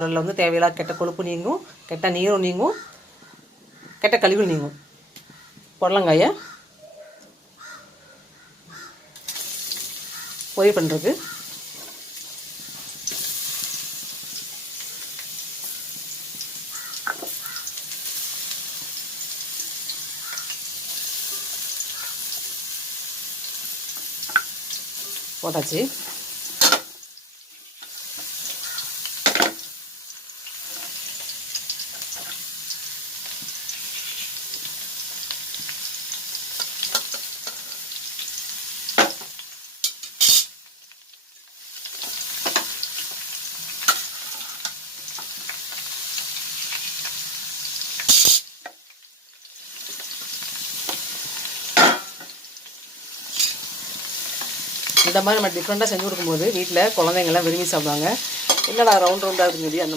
அதில் வந்து தேவையில்லாத கெட்ட கொழுப்பு நீங்கும், கெட்ட நீரும் நீங்கும், கெட்ட கழிவு நீங்கும். புடலங்காயை பொரியல் பண்ணுறதுக்கு போட்டாச்சு. இந்த மாதிரி நம்ம டிஃப்ரெண்ட்டாக செஞ்சு கொடுக்கும்போது வீட்டில் குழந்தைங்கள்லாம் விரும்பி சாப்பிடுவாங்க. என்னடா ரவுண்ட் ரவுண்டாக இருக்குன்னு சொல்லி அந்த